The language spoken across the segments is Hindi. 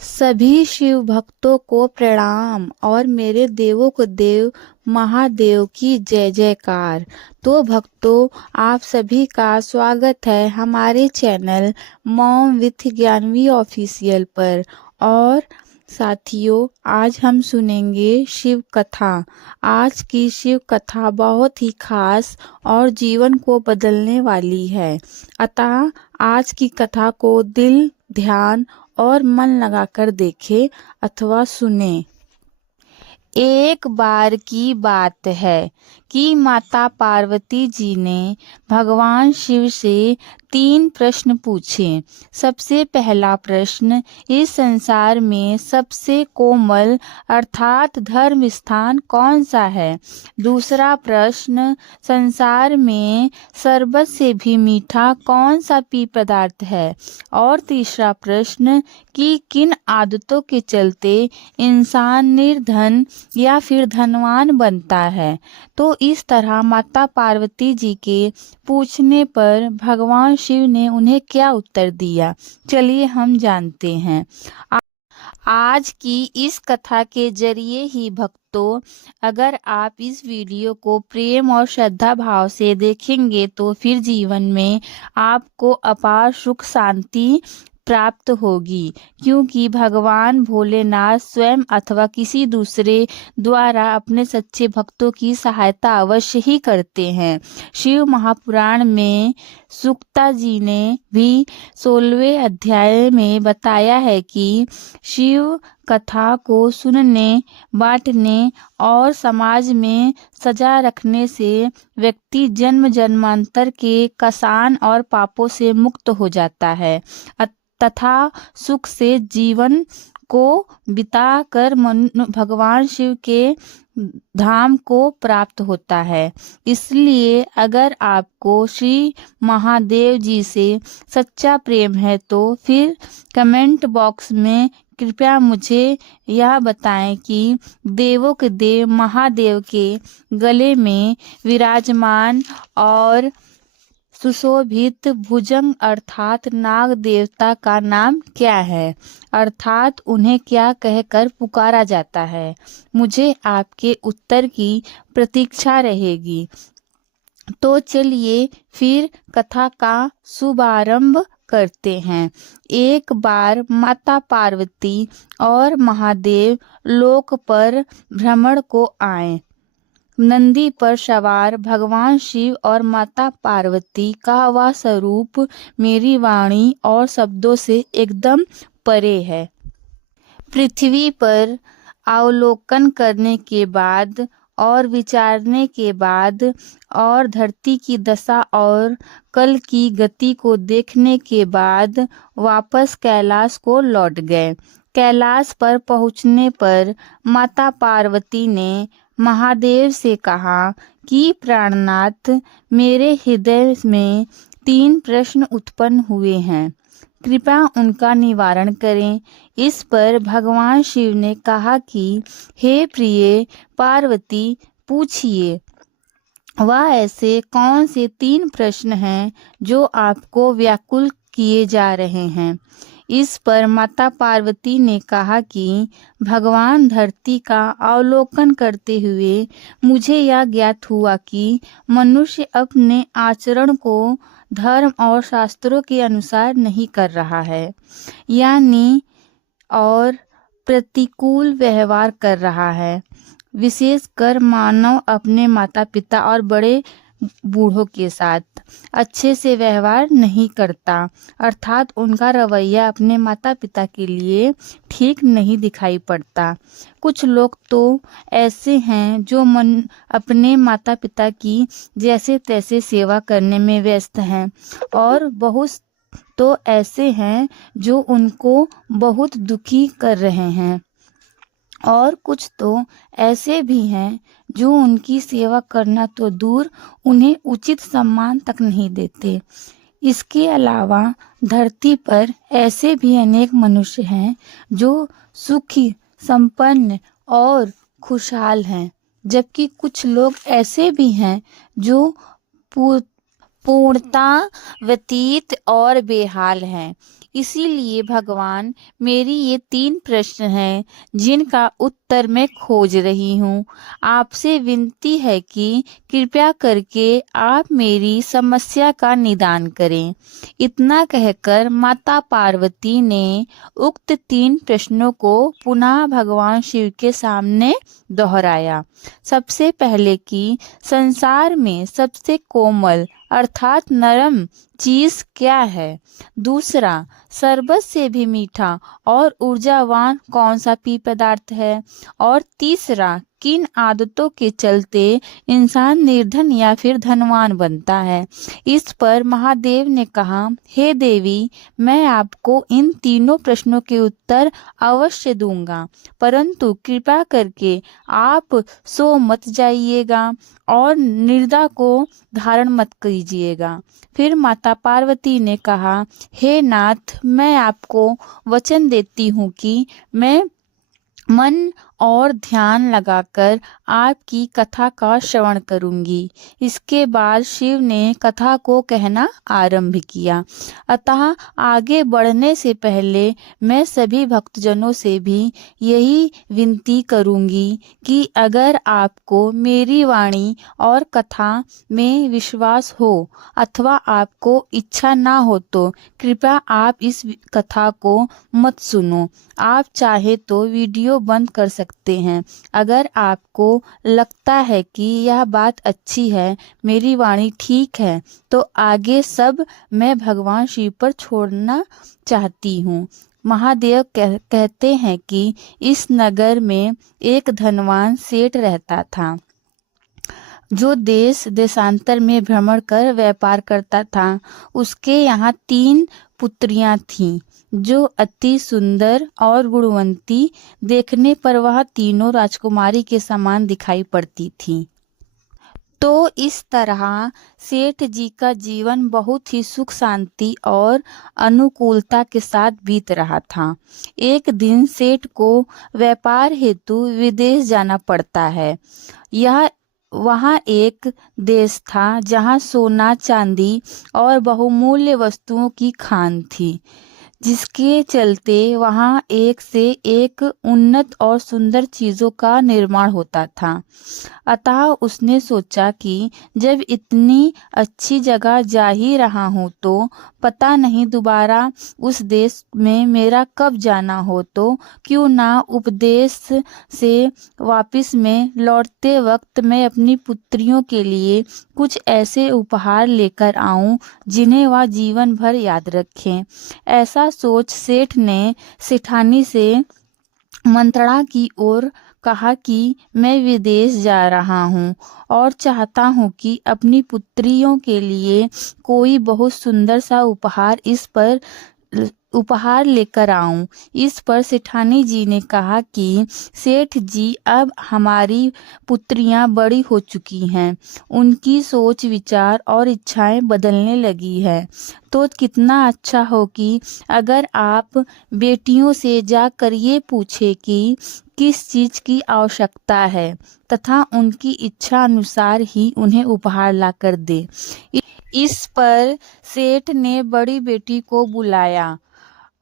सभी शिव भक्तों को प्रणाम और मेरे देवों को देव महादेव की जय जयकार। तो भक्तों, आप सभी का स्वागत है हमारे channel mom with Gyanvi official पर। और साथियों, आज हम सुनेंगे शिव कथा। आज की शिव कथा बहुत ही खास और जीवन को बदलने वाली है। अतः आज की कथा को दिल, ध्यान और मन लगाकर देखें अथवा सुने। एक बार की बात है कि माता पार्वती जी ने भगवान शिव से 3 प्रश्न पूछे। सबसे पहला प्रश्न, इस संसार में सबसे कोमल अर्थात धर्म स्थान कौन सा है? दूसरा प्रश्न, संसार में शरबत से भी मीठा कौन सा पेय पदार्थ है? और तीसरा प्रश्न कि किन आदतों के चलते इंसान निर्धन या फिर धनवान बनता है? तो इस तरह माता पार्वती जी के पूछने पर भगवान शिव ने उन्हें क्या उत्तर दिया, चलिए हम जानते हैं। आज की इस कथा के जरिए ही भक्तों, अगर आप इस वीडियो को प्रेम और श्रद्धा भाव से देखेंगे तो फिर जीवन में आपको अपार सुख शांति प्राप्त होगी, क्योंकि भगवान भोलेनाथ स्वयं अथवा किसी दूसरे द्वारा अपने सच्चे भक्तों की सहायता अवश्य ही करते हैं। शिव महापुराण में सुक्ता जी ने भी 16वें अध्याय में बताया है कि शिव कथा को सुनने, बांटने और समाज में सजा रखने से व्यक्ति जन्म जन्मांतर के कसान और पापों से मुक्त हो जाता है तथा सुख से जीवन को बिताकर भगवान शिव के धाम को प्राप्त होता है। इसलिए अगर आपको श्री महादेव जी से सच्चा प्रेम है तो फिर कमेंट बॉक्स में कृपया मुझे यह बताएं कि देवों के देव महादेव के गले में विराजमान और सुशोभित भुजंग अर्थात नाग देवता का नाम क्या है, अर्थात उन्हें क्या कहकर पुकारा जाता है। मुझे आपके उत्तर की प्रतीक्षा रहेगी। तो चलिए फिर कथा का शुभारंभ करते हैं। एक बार माता पार्वती और महादेव लोक पर भ्रमण को आए। नंदी पर सवार भगवान शिव और माता पार्वती का वह स्वरूप मेरी वाणी और शब्दों से एकदम परे है। पृथ्वी पर अवलोकन करने के बाद और विचारने के बाद और धरती की दशा और कल की गति को देखने के बाद वापस कैलाश को लौट गए। कैलाश पर पहुंचने पर माता पार्वती ने महादेव से कहा कि प्राणनाथ, मेरे हृदय में 3 प्रश्न उत्पन्न हुए हैं, कृपया उनका निवारण करें। इस पर भगवान शिव ने कहा कि हे प्रिय पार्वती, पूछिए, वह ऐसे कौन से 3 प्रश्न हैं जो आपको व्याकुल किए जा रहे हैं? इस पर माता पार्वती ने कहा कि भगवान, धरती का अवलोकन करते हुए मुझे यह ज्ञात हुआ कि मनुष्य अपने आचरण को धर्म और शास्त्रों के अनुसार नहीं कर रहा है, यानी और प्रतिकूल व्यवहार कर रहा है। विशेषकर मानव अपने माता पिता और बड़े बूढ़ों के साथ अच्छे से व्यवहार नहीं करता, अर्थात उनका रवैया अपने माता पिता के लिए ठीक नहीं दिखाई पड़ता। कुछ लोग तो ऐसे हैं जो अपने माता पिता की जैसे तैसे सेवा करने में व्यस्त हैं, और बहुत तो ऐसे हैं जो उनको बहुत दुखी कर रहे हैं, और कुछ तो ऐसे भी हैं जो उनकी सेवा करना तो दूर, उन्हें उचित सम्मान तक नहीं देते। इसके अलावा धरती पर ऐसे भी अनेक मनुष्य हैं जो सुखी, संपन्न और खुशहाल हैं, जबकि कुछ लोग ऐसे भी हैं जो पूर्णता व्यतीत और बेहाल हैं। इसीलिए भगवान, मेरी ये 3 प्रश्न हैं जिनका उत्तर मैं खोज रही हूँ। आपसे विनती है कि कृपया करके आप मेरी समस्या का निदान करें। इतना कहकर माता पार्वती ने उक्त 3 प्रश्नों को पुनः भगवान शिव के सामने दोहराया। सबसे पहले कि संसार में सबसे कोमल अर्थात नरम चीज क्या है। दूसरा, शरबत से भी मीठा और ऊर्जावान कौन सा पेय पदार्थ है। और तीसरा, किन आदतों के चलते इंसान निर्धन या फिर धनवान बनता है। इस पर महादेव ने कहा, हे देवी, मैं आपको इन तीनों प्रश्नों के उत्तर अवश्य दूंगा, परंतु कृपा करके आप सो मत जाइएगा और निर्दा को धारण मत कीजिएगा। फिर माता पार्वती ने कहा, हे नाथ, मैं आपको वचन देती हूँ कि मैं मन और ध्यान लगाकर आपकी कथा का श्रवण करूंगी। इसके बाद शिव ने कथा को कहना आरंभ किया। अतः आगे बढ़ने से पहले मैं सभी भक्तजनों से भी यही विनती करूंगी कि अगर आपको मेरी वाणी और कथा में विश्वास हो अथवा आपको इच्छा ना हो तो कृपया आप इस कथा को मत सुनो। आप चाहे तो वीडियो बंद कर सकते हैं। अगर आपको लगता है कि यह बात अच्छी है, मेरी वाणी ठीक है, तो आगे सब मैं भगवान शिव पर छोड़ना चाहती हूँ। महादेव कहते हैं कि इस नगर में एक धनवान सेठ रहता था जो देश देशांतर में भ्रमण कर व्यापार करता था। उसके यहाँ 3 पुत्रियां थीं जो अति सुंदर और गुणवंती, देखने पर वह तीनों राजकुमारी के समान दिखाई पड़ती थीं। तो इस तरह सेठ जी का जीवन बहुत ही सुख शांति और अनुकूलता के साथ बीत रहा था। एक दिन सेठ को व्यापार हेतु विदेश जाना पड़ता है। यह वहाँ एक देश था जहाँ सोना चांदी और बहुमूल्य वस्तुओं की खान थी, जिसके चलते वहाँ एक से एक उन्नत और सुंदर चीजों का निर्माण होता था। अतः उसने सोचा कि जब इतनी अच्छी जगह जा ही रहा हूँ तो पता नहीं दोबारा उस देश में मेरा कब जाना हो, तो क्यों ना उपदेश से वापस में लौटते वक्त मैं अपनी पुत्रियों के लिए कुछ ऐसे उपहार लेकर आऊं जिन्हें वह जीवन भर याद रखें। ऐसा सोच सेठ ने सेठानी से मंत्रणा की और कहा कि मैं विदेश जा रहा हूँ और चाहता हूँ कि अपनी पुत्रियों के लिए कोई बहुत सुंदर सा उपहार लेकर आऊं। इस पर सेठानी जी ने कहा कि सेठ जी, अब हमारी पुत्रियां बड़ी हो चुकी हैं, उनकी सोच विचार और इच्छाएं बदलने लगी है, तो कितना अच्छा हो कि अगर आप बेटियों से जाकर ये पूछे कि किस चीज की आवश्यकता है तथा उनकी इच्छा अनुसार ही उन्हें उपहार लाकर दे। इस पर सेठ ने बड़ी बेटी को बुलाया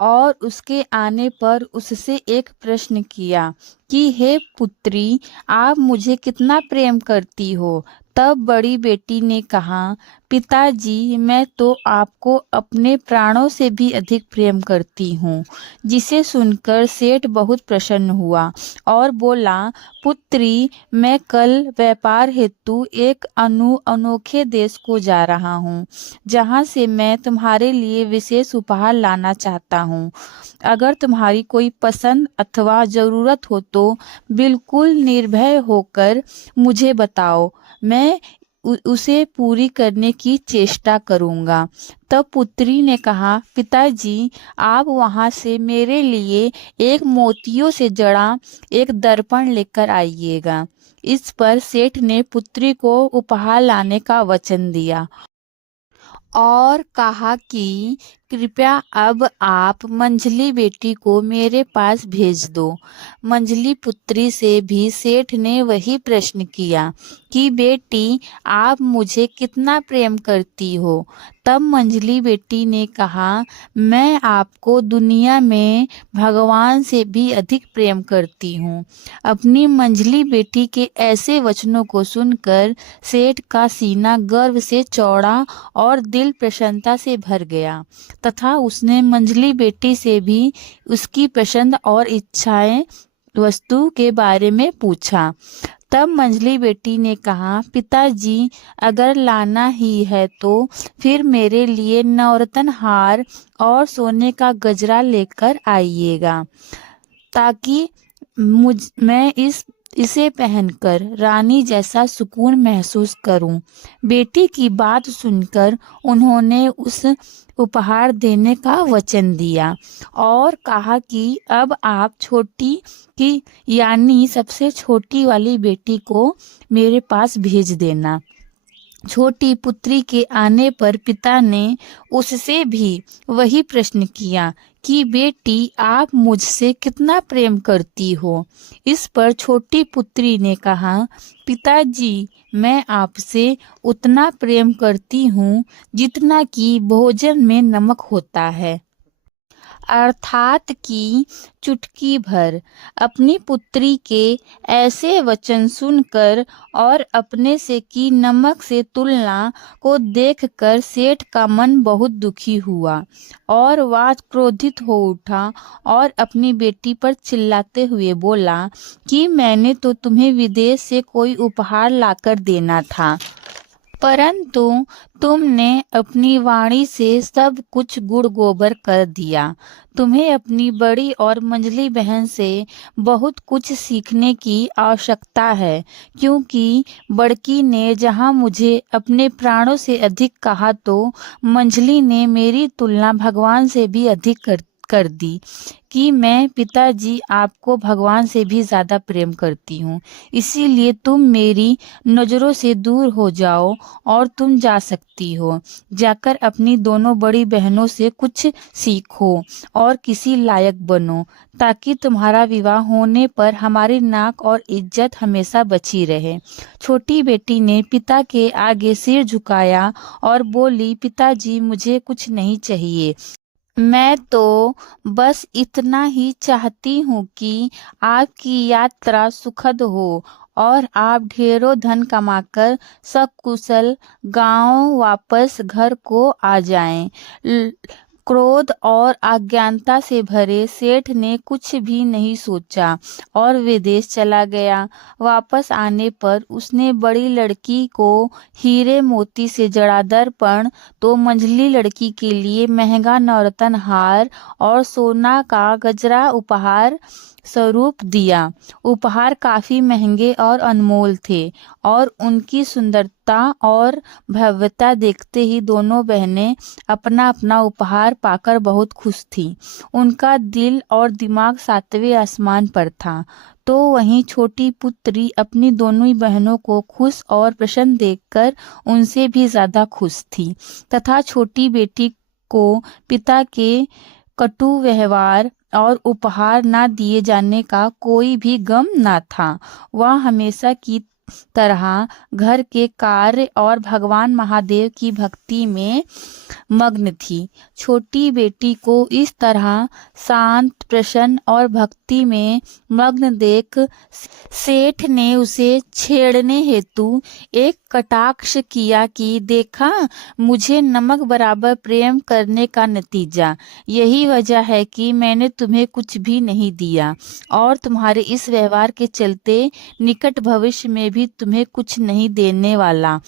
और उसके आने पर उससे एक प्रश्न किया कि हे पुत्री, आप मुझे कितना प्रेम करती हो। तब बड़ी बेटी ने कहा, पिताजी, मैं तो आपको अपने प्राणों से भी अधिक प्रेम करती हूँ। जिसे सुनकर सेठ बहुत प्रसन्न हुआ और बोला, पुत्री, मैं कल व्यापार हेतु एक अनोखे देश को जा रहा हूँ, जहाँ से मैं तुम्हारे लिए विशेष उपहार लाना चाहता हूँ। अगर तुम्हारी कोई पसंद अथवा जरूरत हो तो बिल्कुल निर्भय होकर मुझे बताओ, मैं उसे पूरी करने की चेष्टा करूंगा। तब पुत्री ने कहा, पिताजी, आप वहां से मेरे लिए एक मोतियों से जड़ा एक दर्पण लेकर आइएगा। इस पर सेठ ने पुत्री को उपहार लाने का वचन दिया और कहा कि कृपया अब आप मंझली बेटी को मेरे पास भेज दो। मंझली पुत्री से भी सेठ ने वही प्रश्न किया कि बेटी, आप मुझे कितना प्रेम करती हो। तब मंझली बेटी ने कहा, मैं आपको दुनिया में भगवान से भी अधिक प्रेम करती हूँ। अपनी मंझली बेटी के ऐसे वचनों को सुनकर सेठ का सीना गर्व से चौड़ा और दिल प्रसन्नता से भर गया तथा उसने मंझली बेटी से भी उसकी पसंद और इच्छाएं वस्तु के बारे में पूछा। तब मंझली बेटी ने कहा, पिताजी, अगर लाना ही है तो फिर मेरे लिए नवरत्न हार और सोने का गजरा लेकर आइएगा, ताकि मैं इसे पहनकर रानी जैसा सुकून महसूस करूं। बेटी की बात सुनकर उन्होंने उस उपहार देने का वचन दिया और कहा कि अब आप छोटी की यानी सबसे छोटी वाली बेटी को मेरे पास भेज देना। छोटी पुत्री के आने पर पिता ने उससे भी वही प्रश्न किया कि बेटी, आप मुझसे कितना प्रेम करती हो। इस पर छोटी पुत्री ने कहा, पिताजी, मैं आपसे उतना प्रेम करती हूँ जितना कि भोजन में नमक होता है, अर्थात कि चुटकी भर। अपनी पुत्री के ऐसे वचन सुनकर और अपने से की नमक से तुलना को देखकर सेठ का मन बहुत दुखी हुआ और वह क्रोधित हो उठा और अपनी बेटी पर चिल्लाते हुए बोला कि मैंने तो तुम्हें विदेश से कोई उपहार लाकर देना था, परंतु तुमने अपनी वाणी से सब कुछ गुड़ गोबर कर दिया। तुम्हें अपनी बड़ी और मंझली बहन से बहुत कुछ सीखने की आवश्यकता है, क्योंकि बड़की ने जहाँ मुझे अपने प्राणों से अधिक कहा तो मंझली ने मेरी तुलना भगवान से भी अधिक कर दी कि मैं, पिताजी, आपको भगवान से भी ज्यादा प्रेम करती हूँ। इसीलिए तुम मेरी नजरों से दूर हो जाओ और तुम जा सकती हो। जाकर अपनी दोनों बड़ी बहनों से कुछ सीखो और किसी लायक बनो, ताकि तुम्हारा विवाह होने पर हमारी नाक और इज्जत हमेशा बची रहे। छोटी बेटी ने पिता के आगे सिर झुकाया और बोली, पिताजी, मुझे कुछ नहीं चाहिए। मैं तो बस इतना ही चाहती हूँ कि आपकी यात्रा सुखद हो और आप ढेरों धन कमाकर सकुशल गांव वापस घर को आ जाएं। क्रोध और अज्ञानता से भरे सेठ ने कुछ भी नहीं सोचा और विदेश चला गया। वापस आने पर उसने बड़ी लड़की को हीरे मोती से जड़ा दर्पण तो मंझली लड़की के लिए महंगा नवरत्न हार और सोना का गजरा उपहार स्वरूप दिया। उपहार काफी महंगे और अनमोल थे और उनकी सुंदरता और भव्यता देखते ही दोनों बहनें अपना अपना उपहार पाकर बहुत खुश थीं। उनका दिल और दिमाग सातवें आसमान पर था। तो वहीं छोटी पुत्री अपनी दोनों ही बहनों को खुश और प्रसन्न देखकर उनसे भी ज्यादा खुश थी तथा छोटी बेटी को पिता के कटु व्यवहार और उपहार ना दिए जाने का कोई भी गम ना था। वह हमेशा की तरह घर के कार्य और भगवान महादेव की भक्ति में मग्न थी। छोटी बेटी को इस तरह शांत, प्रसन्न और भक्ति में मग्न देख सेठ ने उसे छेड़ने हेतु एक कटाक्ष किया कि देखा, मुझे नमक बराबर प्रेम करने का नतीजा यही वजह है कि मैंने तुम्हें कुछ भी नहीं दिया और तुम्हारे इस व्यवहार के चलते निकट भविष्य में भी तुम्हें कुछ नहीं देने वाला।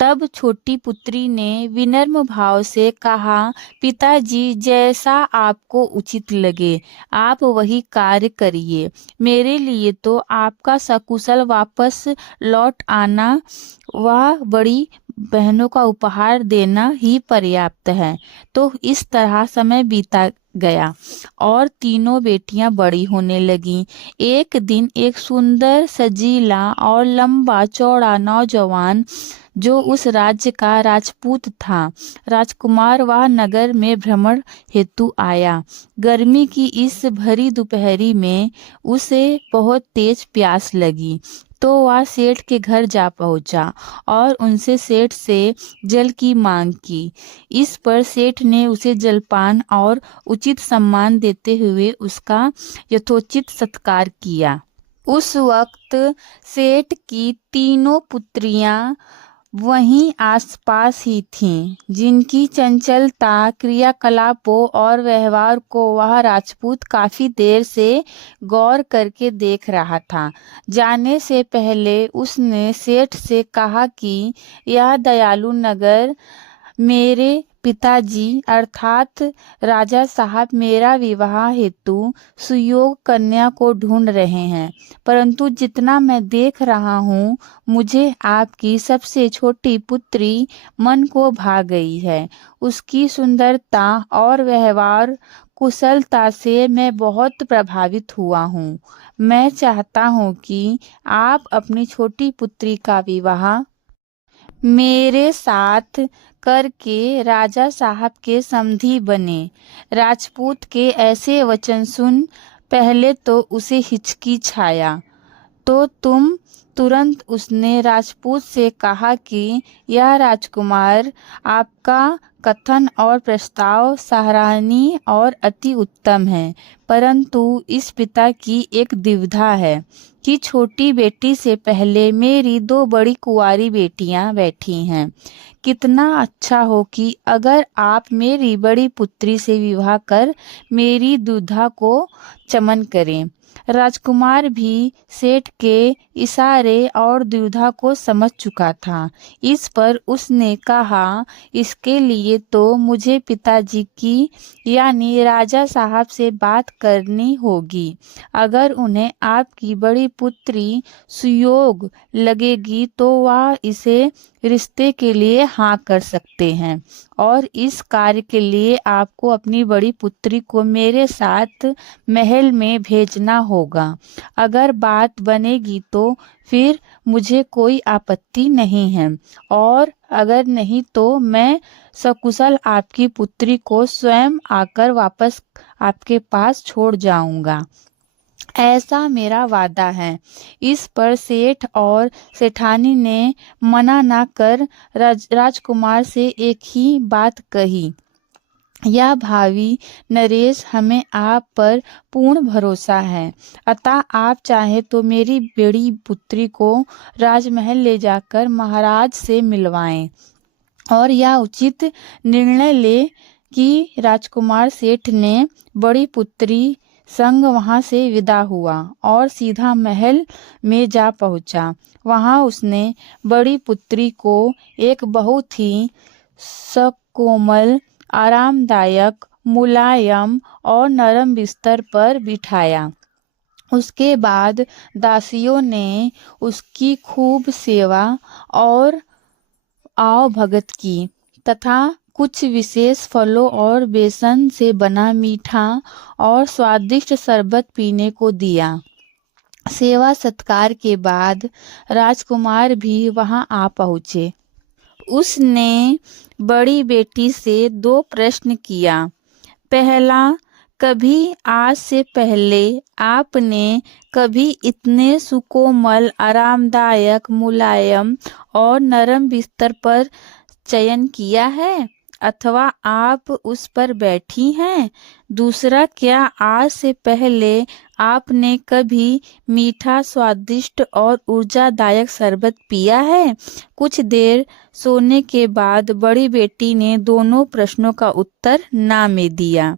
तब छोटी पुत्री ने विनम्र भाव से कहा, पिताजी, जैसा आपको उचित लगे आप वही कार्य करिए। मेरे लिए तो आपका सकुशल वापस लौट आना व बड़ी बहनों का उपहार देना ही पर्याप्त है। तो इस तरह समय गया और तीनों बेटियां बड़ी होने लगीं। एक दिन एक सुंदर सजीला और लंबा चौड़ा नौजवान जो उस राज्य का राजपूत था राजकुमार वह नगर में भ्रमण हेतु आया। गर्मी की इस भरी दोपहरी में उसे बहुत तेज प्यास लगी तो वह सेठ के घर जा पहुंचा और उनसे सेठ से जल की मांग की। इस पर सेठ ने उसे जलपान और उचित सम्मान देते हुए उसका यथोचित सत्कार किया। उस वक्त सेठ की तीनों पुत्रियां वहीं आसपास ही थीं, जिनकी चंचलता, क्रियाकलापों और व्यवहार को वह राजपूत काफी देर से गौर करके देख रहा था। जाने से पहले उसने सेठ से कहा कि यह दयालु नगर मेरे पिताजी अर्थात राजा साहब मेरा विवाह हेतु सुयोग कन्या को ढूंढ रहे हैं, परंतु जितना मैं देख रहा हूँ मुझे आपकी सबसे छोटी पुत्री मन को भा गई है। उसकी सुंदरता और व्यवहार कुशलता से मैं बहुत प्रभावित हुआ हूँ। मैं चाहता हूँ कि आप अपनी छोटी पुत्री का विवाह मेरे साथ करके राजा साहब के समधी बने। राजपूत के ऐसे वचन सुन पहले तो उसे हिचकी छाया तो तुरंत उसने राजपूत से कहा कि यह राजकुमार आपका कथन और प्रस्ताव सराहनीय और अति उत्तम है, परंतु इस पिता की एक दुविधा है कि छोटी बेटी से पहले मेरी दो बड़ी कुंवारी बेटियां बैठी हैं। कितना अच्छा हो कि अगर आप मेरी बड़ी पुत्री से विवाह कर मेरी दुविधा को चमन करें। राजकुमार भी सेठ के इशारे और दुविधा को समझ चुका था। इस पर उसने कहा, इसके लिए तो मुझे पिताजी की यानी राजा साहब से बात करनी होगी। अगर उन्हें आपकी बड़ी पुत्री सुयोग लगेगी तो वह इसे रिश्ते के लिए हाँ कर सकते हैं और इस कार्य के लिए आपको अपनी बड़ी पुत्री को मेरे साथ महल में भेजना होगा। अगर बात बनेगी तो फिर मुझे कोई आपत्ति नहीं है और अगर नहीं तो मैं सकुशल आपकी पुत्री को स्वयं आकर वापस आपके पास छोड़ जाऊंगा। ऐसा मेरा वादा है। इस पर सेठ और सेठानी ने मना न कर राजकुमार से एक ही बात कही, या भावी नरेश हमें आप पर पूर्ण भरोसा है, अतः आप चाहे तो मेरी बड़ी पुत्री को राजमहल ले जाकर महाराज से मिलवाएं। और यह उचित निर्णय ले कि राजकुमार सेठ ने बड़ी पुत्री संग वहां से विदा हुआ और सीधा महल में जा पहुंचा। वहां उसने बड़ी पुत्री को एक बहुत ही सकोमल, आरामदायक, मुलायम और नरम बिस्तर पर बिठाया। उसके बाद दासियों ने उसकी खूब सेवा और आवभगत की तथा कुछ विशेष फलों और बेसन से बना मीठा और स्वादिष्ट शरबत पीने को दिया। सेवा सत्कार के बाद राजकुमार भी वहां आ पहुँचे। उसने बड़ी बेटी से दो प्रश्न किया। पहला, कभी आज से पहले आपने कभी इतने सुकोमल, आरामदायक, मुलायम और नरम बिस्तर पर चयन किया है अथवा आप उस पर बैठी हैं? दूसरा, क्या आज से पहले आपने कभी मीठा, स्वादिष्ट और ऊर्जादायक शरबत पिया है? कुछ देर सोने के बाद बड़ी बेटी ने दोनों प्रश्नों का उत्तर ना में दिया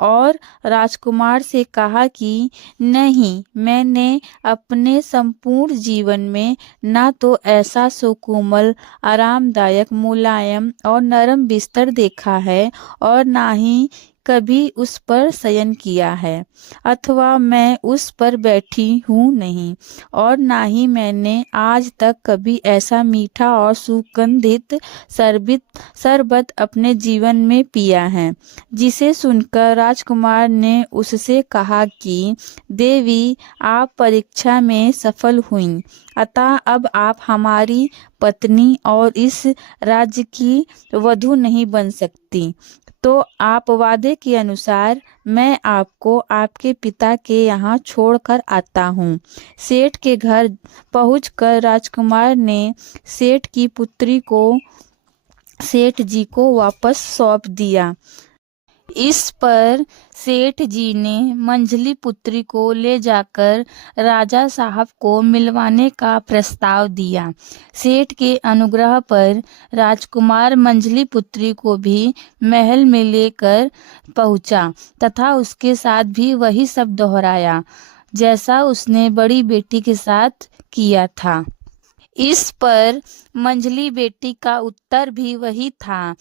और राजकुमार से कहा कि नहीं, मैंने अपने संपूर्ण जीवन में ना तो ऐसा सुकोमल, आरामदायक, मुलायम और नरम बिस्तर देखा है और ना ही कभी उस पर शयन किया है, अथवा मैं उस पर बैठी हूँ नहीं, और ना ही मैंने आज तक कभी ऐसा मीठा और सुगंधित शरबत अपने जीवन में पिया है। जिसे सुनकर राजकुमार ने उससे कहा कि देवी, आप परीक्षा में सफल हुईं, अतः अब आप हमारी पत्नी और इस राज्य की वधू नहीं बन सकती। तो आप वादे के अनुसार मैं आपको आपके पिता के यहाँ छोड़कर आता हूँ। सेठ के घर पहुंचकर राजकुमार ने सेठ की पुत्री को सेठ जी को वापस सौंप दिया। इस पर सेठ जी ने मंझली पुत्री को ले जाकर राजा साहब को मिलवाने का प्रस्ताव दिया। सेठ के अनुग्रह पर राजकुमार मंझली पुत्री को भी महल में लेकर पहुंचा तथा उसके साथ भी वही सब दोहराया जैसा उसने बड़ी बेटी के साथ किया था। इस पर मंझली बेटी का उत्तर भी वही था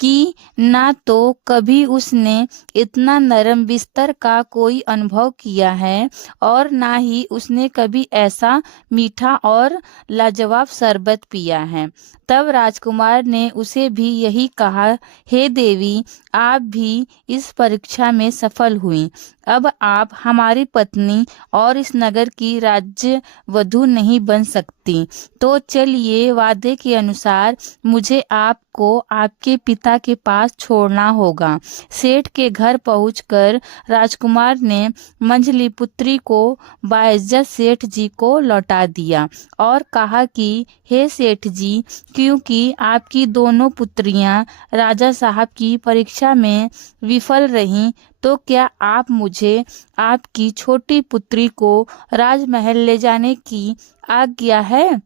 कि ना तो कभी उसने इतना नरम बिस्तर का कोई अनुभव किया है और ना ही उसने कभी ऐसा मीठा और लाजवाब शरबत पिया है। तब राजकुमार ने उसे भी यही कहा, हे देवी, आप भी इस परीक्षा में सफल हुई। अब आप हमारी पत्नी और इस नगर की राज्य वधू नहीं बन सकती। तो चलिए, वादे के अनुसार मुझे आपको आपके पिता के पास छोड़ना होगा। सेठ के घर पहुंचकर राजकुमार ने मंझली पुत्री को बाइज्जत सेठ जी को लौटा दिया और कहा कि हे सेठ जी, क्योंकि आपकी दोनों पुत्रियां राजा साहब की परीक्षा में विफल रहीं, तो क्या आप मुझे आपकी छोटी पुत्री को राजमहल ले जाने की आज्ञा है,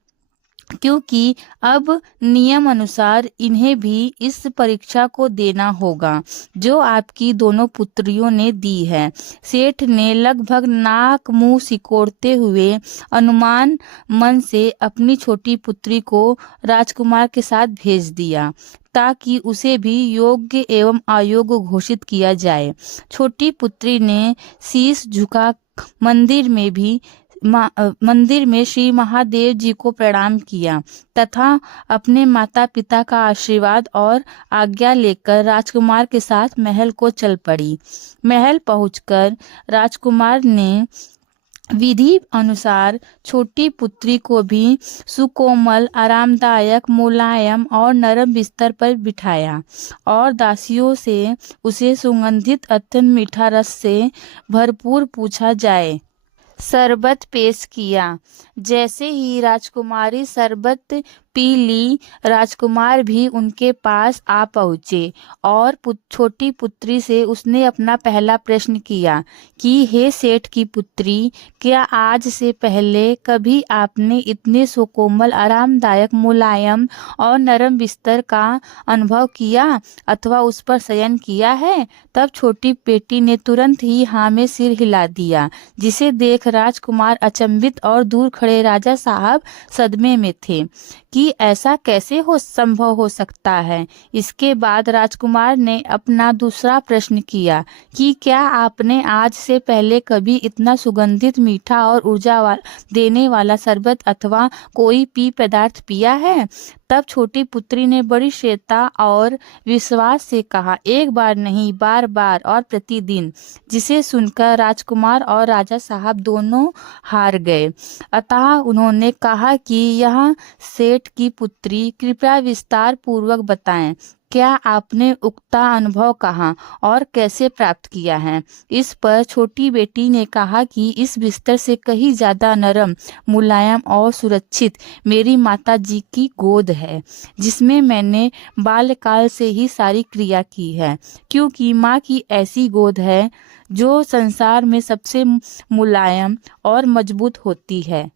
क्योंकि अब नियम अनुसार इन्हें भी इस परीक्षा को देना होगा जो आपकी दोनों पुत्रियों ने दी है। सेठ ने लगभग नाक मुंह सिकोड़ते हुए अनुमान मन से अपनी छोटी पुत्री को राजकुमार के साथ भेज दिया ताकि उसे भी योग्य एवं अयोग्य घोषित किया जाए। छोटी पुत्री ने शीश झुका मंदिर में श्री महादेव जी को प्रणाम किया तथा अपने माता पिता का आशीर्वाद और आज्ञा लेकर राजकुमार के साथ महल को चल पड़ी। महल पहुंचकर राजकुमार ने विधि अनुसार छोटी पुत्री को भी सुकोमल, आरामदायक, मुलायम और नरम बिस्तर पर बिठाया और दासियों से उसे सुगंधित अत्यंत मीठा रस से भरपूर पूछा जाए शरबत पेश किया। जैसे ही राजकुमारी शरबत पी ली, राजकुमार भी उनके पास आ पहुँचे और छोटी पुत्री से उसने अपना पहला प्रश्न किया कि हे सेठ की पुत्री, क्या आज से पहले कभी आपने इतने सुकोमल, आरामदायक, मुलायम और नरम बिस्तर का अनुभव किया अथवा उस पर शयन किया है? तब छोटी बेटी ने तुरंत ही हाँ में सिर हिला दिया, जिसे देख राजकुमार अचंभित और दूर खड़े राजा साहब सदमे में थे कि ऐसा कैसे संभव हो सकता है। इसके बाद राजकुमार ने अपना दूसरा प्रश्न किया कि क्या आपने आज से पहले कभी इतना सुगंधित, मीठा और ऊर्जा देने वाला शरबत अथवा कोई पेय पदार्थ पिया है? तब छोटी पुत्री ने बड़ी श्रद्धा और विश्वास से कहा, एक बार नहीं, बार बार और प्रतिदिन। जिसे सुनकर राजकुमार और राजा साहब दोनों हार गए। अतः उन्होंने कहा कि यह सेठ की पुत्री, कृपया विस्तार पूर्वक बताएं, क्या आपने उक्ता अनुभव कहाँ और कैसे प्राप्त किया है? इस पर छोटी बेटी ने कहा कि इस बिस्तर से कहीं ज्यादा नरम, मुलायम और सुरक्षित मेरी माता जी की गोद है, जिसमें मैंने बाल्यकाल से ही सारी क्रिया की है, क्योंकि माँ की ऐसी गोद है जो संसार में सबसे मुलायम और मजबूत होती है।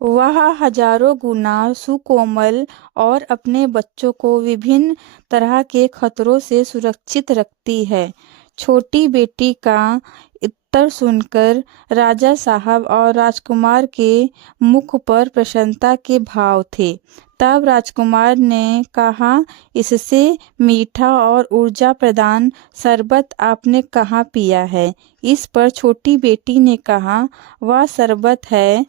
वह हजारों गुना सुकोमल और अपने बच्चों को विभिन्न तरह के खतरों से सुरक्षित रखती है। छोटी बेटी का उत्तर सुनकर राजा साहब और राजकुमार के मुख पर प्रसन्नता के भाव थे तब राजकुमार ने कहा, इससे मीठा और ऊर्जा प्रदान शरबत आपने कहाँ पिया है? इस पर छोटी बेटी ने कहा, वह शरबत है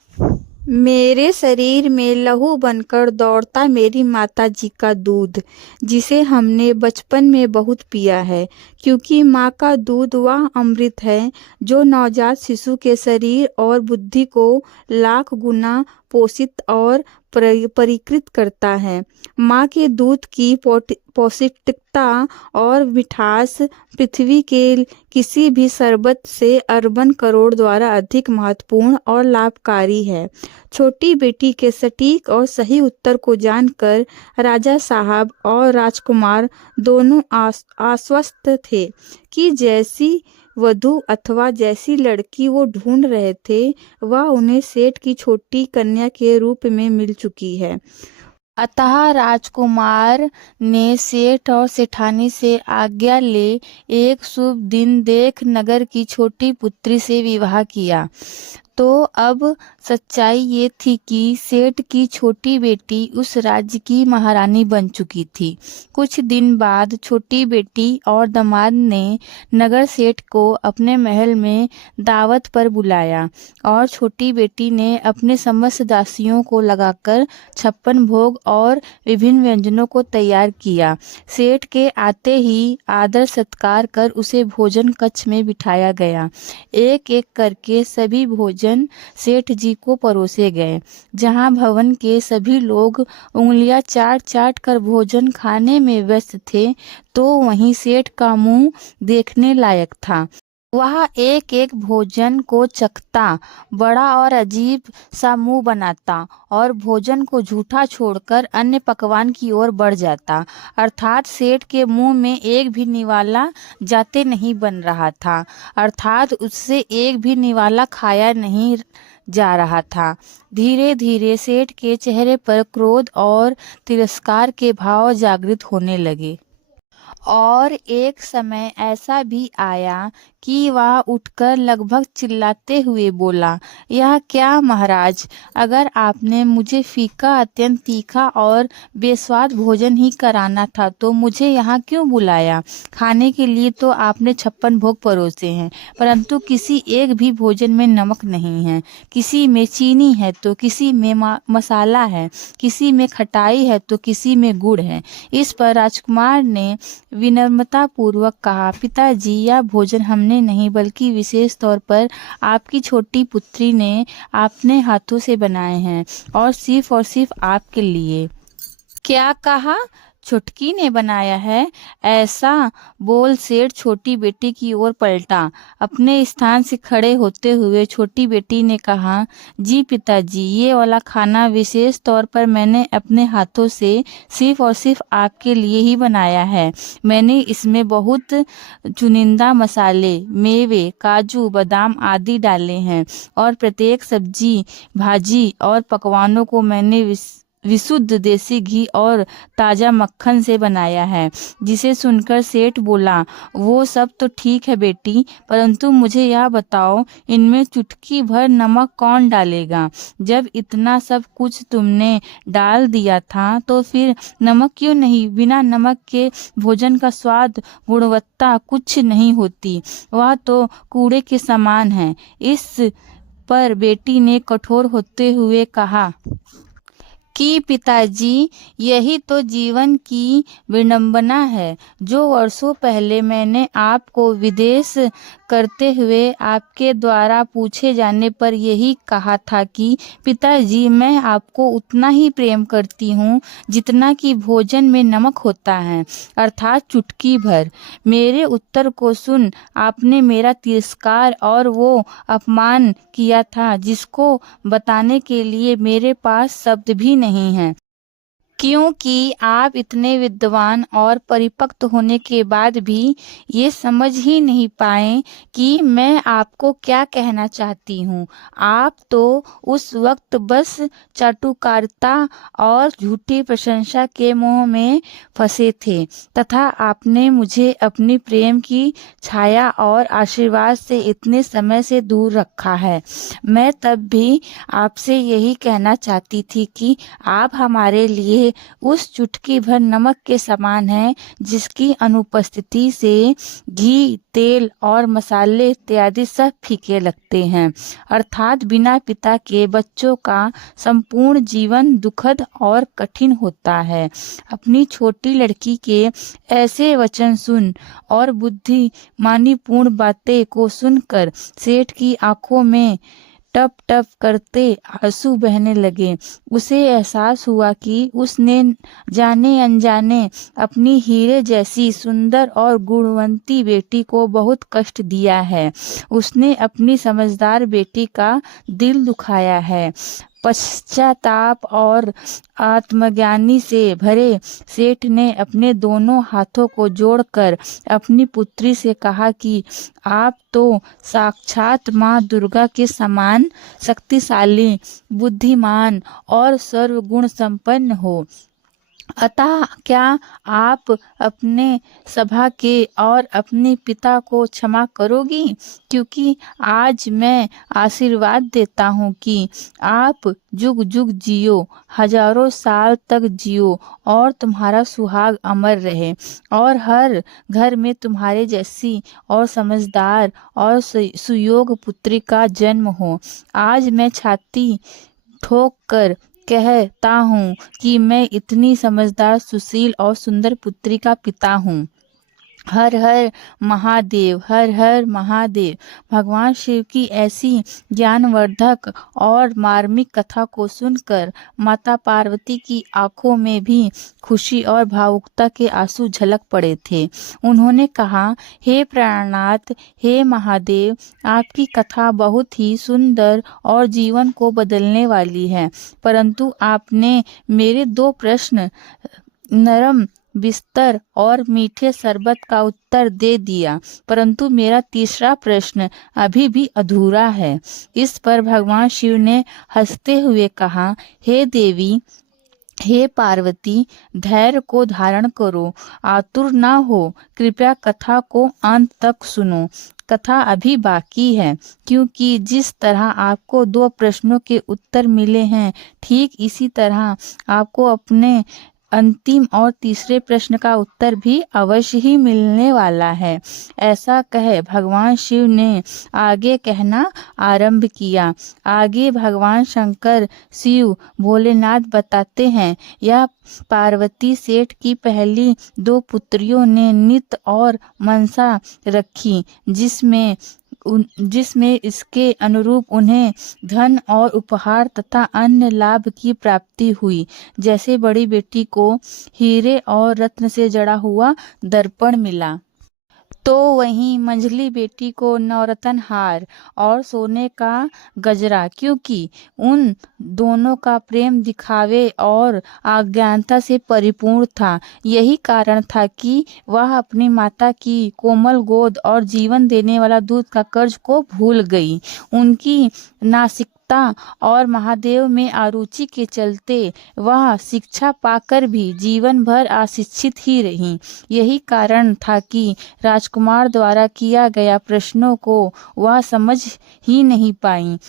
मेरे शरीर में लहू बनकर दौड़ता मेरी माता जी का दूध, जिसे हमने बचपन में बहुत पिया है, क्योंकि माँ का दूध वह अमृत है जो नवजात शिशु के शरीर और बुद्धि को लाख गुना पोषित और परिकृत करता है। माँ के दूध की पौष्टिकता और मिठास पृथ्वी के किसी भी शरबत से अरबन करोड़ द्वारा अधिक महत्वपूर्ण और लाभकारी है। छोटी बेटी के सटीक और सही उत्तर को जानकर राजा साहब और राजकुमार दोनों आश्वस्त थे कि जैसी वधू अथवा जैसी लड़की वो ढूंढ रहे थे वह उन्हें सेठ की छोटी कन्या के रूप में मिल चुकी है। अतः राजकुमार ने सेठ और सेठानी से आज्ञा ले एक शुभ दिन देख नगर की छोटी पुत्री से विवाह किया। तो अब सच्चाई ये थी कि सेठ की छोटी बेटी उस राज्य की महारानी बन चुकी थी। कुछ दिन बाद छोटी बेटी और दामाद ने नगर सेठ को अपने महल में दावत पर बुलाया और छोटी बेटी ने अपने समस्त दासियों को लगाकर 56 भोग और विभिन्न व्यंजनों को तैयार किया। सेठ के आते ही आदर सत्कार कर उसे भोजन कक्ष में बिठाया गया। एक एक करके सभी भोजन सेठ जी को परोसे गए। जहां भवन के सभी लोग उंगलियां चाट चाट कर भोजन खाने में व्यस्त थे, तो वहीं सेठ का मुंह देखने लायक था। वह एक एक भोजन को चखता, बड़ा और अजीब सा मुंह बनाता और भोजन को झूठा छोड़कर अन्य पकवान की ओर बढ़ जाता। अर्थात सेठ के मुंह में एक भी निवाला जाते नहीं बन रहा था, अर्थात उससे एक भी निवाला खाया नहीं जा रहा था। धीरे धीरे सेठ के चेहरे पर क्रोध और तिरस्कार के भाव जागृत होने लगे। और एक समय ऐसा भी आया कि वह उठकर लगभग चिल्लाते हुए बोला, यह क्या महाराज, अगर आपने मुझे फीका, अत्यंत तीखा और बेस्वाद भोजन ही कराना था तो मुझे यहाँ क्यों बुलाया? खाने के लिए तो आपने 56 भोग परोसे हैं, परंतु किसी एक भी भोजन में नमक नहीं है, किसी में चीनी है तो किसी में मसाला है, किसी में खटाई है तो किसी में गुड़ है। इस पर राजकुमार ने विनम्रता पूर्वक कहा, पिताजी, यह भोजन हमने नहीं बल्कि विशेष तौर पर आपकी छोटी पुत्री ने अपने हाथों से बनाए हैं और सिर्फ आपके लिए। क्या कहा? छुटकी ने बनाया है? ऐसा बोल सेठ छोटी बेटी की ओर पलटा। अपने स्थान से खड़े होते हुए छोटी बेटी ने कहा, जी पिताजी, ये वाला खाना विशेष तौर पर मैंने अपने हाथों से सिर्फ आपके लिए ही बनाया है। मैंने इसमें बहुत चुनिंदा मसाले, मेवे, काजू, बादाम आदि डाले हैं और प्रत्येक सब्जी, भाजी और पकवानों को मैंने विशुद्ध देसी घी और ताज़ा मक्खन से बनाया है। जिसे सुनकर सेठ बोला, वो सब तो ठीक है बेटी, परंतु मुझे यह बताओ, इनमें चुटकी भर नमक कौन डालेगा? जब इतना सब कुछ तुमने डाल दिया था तो फिर नमक क्यों नहीं? बिना नमक के भोजन का स्वाद, गुणवत्ता कुछ नहीं होती, वह तो कूड़े के समान है। इस पर बेटी ने कठोर होते हुए कहा कि पिताजी, यही तो जीवन की विडंबना है। जो वर्षों पहले मैंने आपको विदेश करते हुए आपके द्वारा पूछे जाने पर यही कहा था कि पिताजी, मैं आपको उतना ही प्रेम करती हूँ जितना कि भोजन में नमक होता है, अर्थात चुटकी भर। मेरे उत्तर को सुन आपने मेरा तिरस्कार और वो अपमान किया था जिसको बताने के लिए मेरे पास शब्द भी नहीं है क्योंकि आप इतने विद्वान और परिपक्व होने के बाद भी ये समझ ही नहीं पाए कि मैं आपको क्या कहना चाहती हूँ। आप तो उस वक्त बस चाटुकारिता और झूठी प्रशंसा के मोह में फंसे थे तथा आपने मुझे अपनी प्रेम की छाया और आशीर्वाद से इतने समय से दूर रखा है। मैं तब भी आपसे यही कहना चाहती थी कि आप हमारे लिए उस चुटकी भर नमक के समान हैं जिसकी अनुपस्थिति से घी, तेल और मसाले इत्यादि सब फीके लगते हैं। अर्थात बिना पिता के बच्चों का संपूर्ण जीवन दुखद और कठिन होता है। अपनी छोटी लड़की के ऐसे वचन सुन और बुद्धिमानीपूर्ण बातें को सुनकर सेठ की आंखों में टप टप करते आंसू बहने लगे। उसे एहसास हुआ कि उसने जाने अनजाने अपनी हीरे जैसी सुंदर और गुणवंती बेटी को बहुत कष्ट दिया है। उसने अपनी समझदार बेटी का दिल दुखाया है। पश्चाताप और आत्मज्ञानी से भरे सेठ ने अपने दोनों हाथों को जोड़कर अपनी पुत्री से कहा कि आप तो साक्षात माँ दुर्गा के समान शक्तिशाली, बुद्धिमान और सर्वगुण संपन्न हो। अतः क्या आप अपने सभा के और अपने पिता को क्षमा करोगी? क्योंकि आज मैं आशीर्वाद देता हूँ कि आप जुग जुग जियो, हजारों साल तक जियो और तुम्हारा सुहाग अमर रहे और हर घर में तुम्हारे जैसी और समझदार और सुयोग पुत्री का जन्म हो। आज मैं छाती ठोक कर कहता हूँ कि मैं इतनी समझदार, सुशील और सुंदर पुत्री का पिता हूँ। हर हर महादेव, हर हर महादेव। भगवान शिव की ऐसी ज्ञानवर्धक और मार्मिक कथा को सुनकर माता पार्वती की आंखों में भी खुशी और भावुकता के आंसू झलक पड़े थे। उन्होंने कहा, हे प्राणनाथ, हे महादेव, आपकी कथा बहुत ही सुंदर और जीवन को बदलने वाली है, परंतु आपने मेरे 2 प्रश्न नरम बिस्तर और मीठे शरबत का उत्तर दे दिया, परंतु मेरा तीसरा प्रश्न अभी भी अधूरा है। इस पर भगवान शिव ने हंसते हुए कहा, हे देवी, हे पार्वती, धैर्य को धारण करो, आतुर न हो, कृपया कथा को अंत तक सुनो। कथा अभी बाकी है, क्योंकि जिस तरह आपको 2 प्रश्नों के उत्तर मिले हैं, ठीक इसी तरह आपको अपने अंतिम और तीसरे प्रश्न का उत्तर भी अवश्य ही मिलने वाला है। ऐसा कह भगवान शिव ने आगे कहना आरंभ किया। आगे भगवान शंकर शिव भोलेनाथ बताते हैं, यह पार्वती सेठ की पहली 2 पुत्रियों ने नित और मनसा रखी, जिसमें इसके अनुरूप उन्हें धन और उपहार तथा अन्य लाभ की प्राप्ति हुई। जैसे बड़ी बेटी को हीरे और रत्न से जड़ा हुआ दर्पण मिला, तो वहीं मंझली बेटी को नवरत्न हार और सोने का गजरा, क्योंकि उन दोनों का प्रेम दिखावे और अज्ञानता से परिपूर्ण था। यही कारण था कि वह अपनी माता की कोमल गोद और जीवन देने वाला दूध का कर्ज को भूल गई। उनकी नासिकता और महादेव में अरुचि के चलते वह शिक्षा पाकर भी जीवन भर अशिक्षित ही रही। यही कारण था कि राजकुमार द्वारा किया गया प्रश्नों को वह समझ ही नहीं पाई,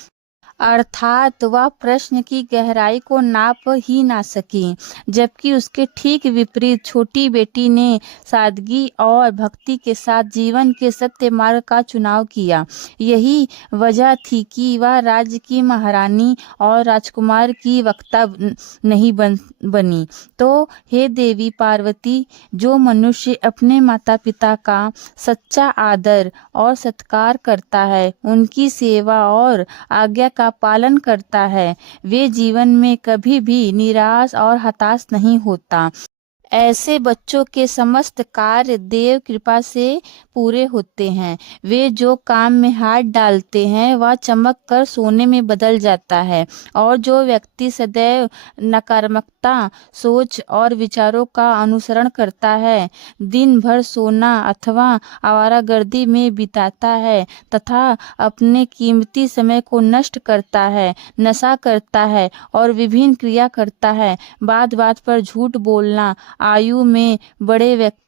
अर्थात वह प्रश्न की गहराई को नाप ही ना सकी। जबकि उसके ठीक विपरीत छोटी बेटी ने सादगी और भक्ति के साथ जीवन के सत्य मार्ग का चुनाव किया। यही वजह थी कि वह राज्य की महारानी और राजकुमार की वक्ता नहीं बनी। तो हे देवी पार्वती, जो मनुष्य अपने माता पिता का सच्चा आदर और सत्कार करता है, उनकी सेवा और आज्ञा का पालन करता है, वे जीवन में कभी भी निराश और हताश नहीं होता। ऐसे बच्चों के समस्त कार्य देव कृपा से पूरे होते हैं। वे जो काम में हाथ डालते हैं वह चमक कर सोने में बदल जाता है, और जो व्यक्ति सदैव नकारात्मकता करता सोच और विचारों का अनुसरण करता है, दिन भर सोना अथवा आवारागर्दी में बिताता है तथा अपने कीमती समय को नष्ट करता है, नशा करता है और विभिन्न क्रिया करता है, बात बात पर झूठ बोलना, आयु में बड़े व्यक्ति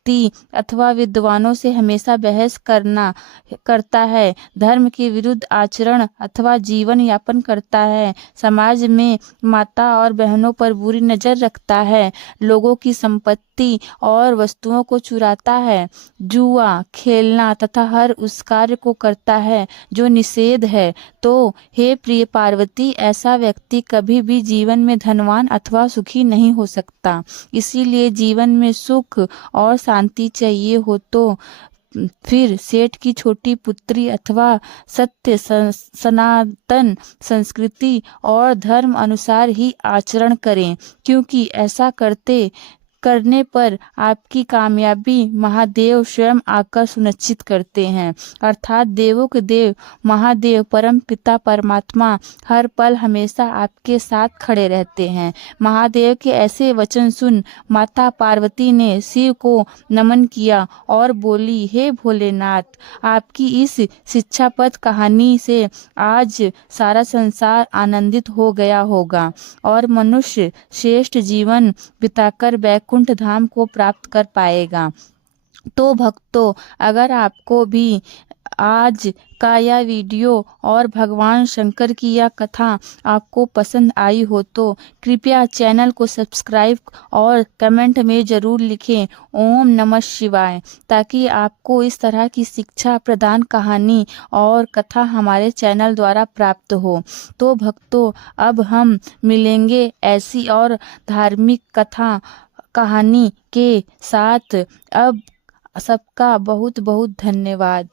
अथवा विद्वानों से हमेशा बहस करता है, धर्म के विरुद्ध आचरण अथवा जीवन यापन करता है, समाज में माता और बहनों पर बुरी नजर रखता है, लोगों की संपत्ति और वस्तुओं को चुराता है, जुआ खेलना तथा हर उस कार्य को करता है जो निषेध है, तो हे प्रिय पार्वती, ऐसा व्यक्ति कभी भी जीवन में धनवान अथवा सुखी नहीं हो सकता। इसीलिए जीवन में सुख और शांति चाहिए हो तो फिर सेठ की छोटी पुत्री अथवा सत्य सनातन संस्कृति और धर्म अनुसार ही आचरण करें, क्योंकि ऐसा करने पर आपकी कामयाबी महादेव स्वयं आकर सुनिश्चित करते हैं। अर्थात देवों के देव महादेव परम पिता परमात्मा हर पल हमेशा आपके साथ खड़े रहते हैं। महादेव के ऐसे वचन सुन माता पार्वती ने शिव को नमन किया और बोली, हे भोलेनाथ, आपकी इस शिक्षापद कहानी से आज सारा संसार आनंदित हो गया होगा और मनुष्य श्रेष्ठ जीवन बिताकर वैकुंठ धाम को प्राप्त कर पाएगा। तो भक्तों, अगर आपको भी आज का यह वीडियो और भगवान शंकर की यह कथा आपको पसंद आई हो तो कृपया चैनल को सब्सक्राइब और कमेंट में ज़रूर लिखें ओम नमः शिवाय, ताकि आपको इस तरह की शिक्षा प्रदान कहानी और कथा हमारे चैनल द्वारा प्राप्त हो। तो भक्तों, अब हम मिलेंगे ऐसी और धार्मिक कथा कहानी के साथ। अब सबका बहुत बहुत धन्यवाद।